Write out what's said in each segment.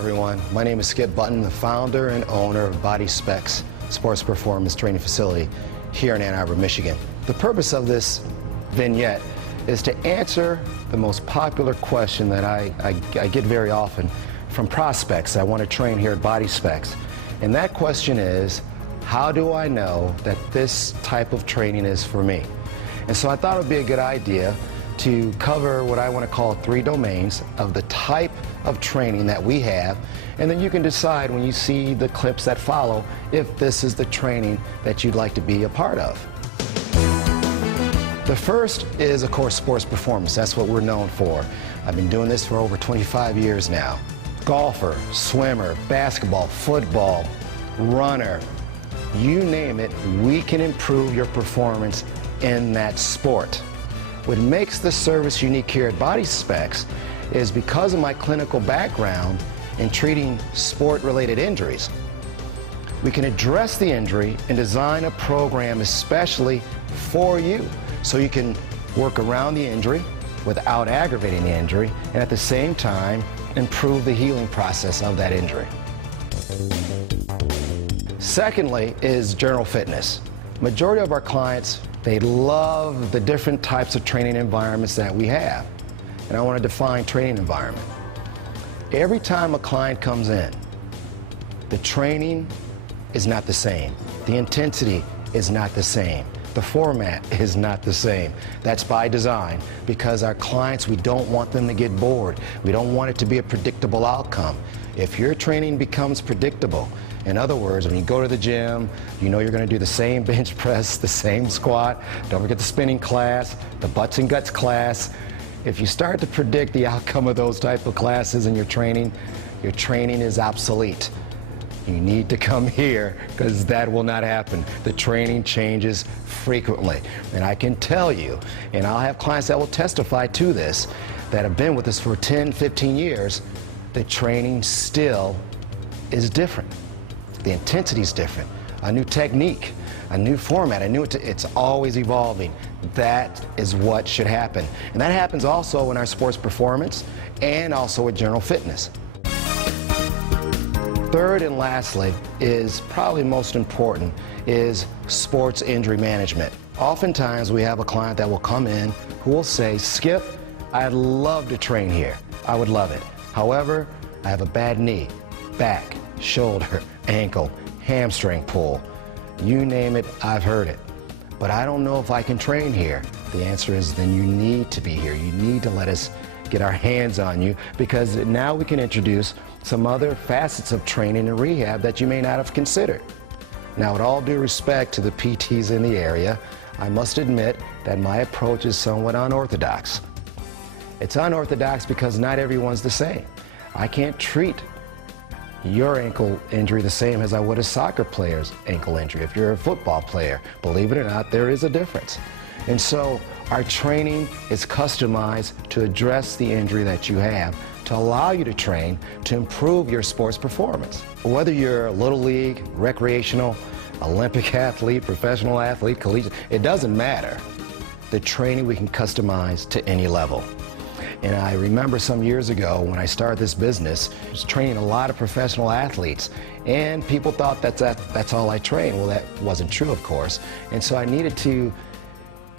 everyone. My name is Skip Button, the founder and owner of Body Specs Sports Performance Training Facility here in Ann Arbor, Michigan. The purpose of this vignette is to answer the most popular question that I get very often from prospects that want to train here at Body Specs. And that question is, how do I know that this type of training is for me? And so I thought it would be a good idea to cover what I want to call 3 domains of the type of training that we have, and then you can decide when you see the clips that follow if this is the training that you'd like to be a part of. The first is, of course, sports performance. That's what we're known for. I've been doing this for over 25 years now. Golfer, swimmer, basketball, football, runner, you name it, we can improve your performance in that sport. What makes this service unique here at Body Specs is because of my clinical background in treating sport-related injuries. We can address the injury and design a program especially for you, so you can work around the injury without aggravating the injury, and at the same time improve the healing process of that injury. Secondly is general fitness. Majority of our clients, they love the different types of training environments that we have. And I want to define training environment. Every time a client comes in, the training is not the same. The intensity is not the same. The format is not the same. That's by design, because our clients, we don't want them to get bored. We don't want it to be a predictable outcome. If your training becomes predictable, in other words, when you go to the gym, you know you're going to do the same bench press, the same squat, don't forget the spinning class, the butts and guts class. If you start to predict the outcome of those type of classes in your training is obsolete. You need to come here, because that will not happen. The training changes frequently. And I can tell you, and I'll have clients that will testify to this, that have been with us for 10, 15 years, the training still is different. The intensity is different. A new technique, a new format, it's always evolving. That is what should happen. And that happens also in our sports performance and also with general fitness. Third and lastly is probably most important is sports injury management. Oftentimes we have a client that will come in who will say, Skip, I'd love to train here. I would love it. However, I have a bad knee, back, shoulder, ankle, hamstring pull. You name it, I've heard it. But I don't know if I can train here. The answer is then you need to be here. You need to let us get our hands on you, because now we can introduce some other facets of training and rehab that you may not have considered. Now, with all due respect to the PTs in the area, I must admit that my approach is somewhat unorthodox. It's unorthodox because not everyone's the same. I can't treat your ankle injury the same as I would a soccer player's ankle injury. If you're a football player, believe it or not, there is a difference. And so our training is customized to address the injury that you have, to allow you to train to improve your sports performance. Whether you're a little league, recreational, Olympic athlete, professional athlete, collegiate, it doesn't matter. The training we can customize to any level. And I remember some years ago when I started this business, I was training a lot of professional athletes, and people thought that's all I trained. Well, that wasn't true, of course. And so I needed to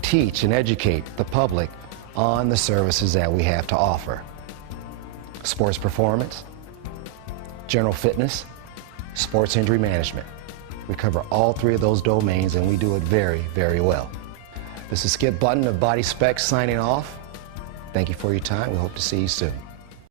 teach and educate the public on the services that we have to offer. Sports performance, general fitness, sports injury management. We cover all 3 of those domains, and we do it very, very well. This is Skip Button of Body Specs signing off. Thank you for your time. We hope to see you soon.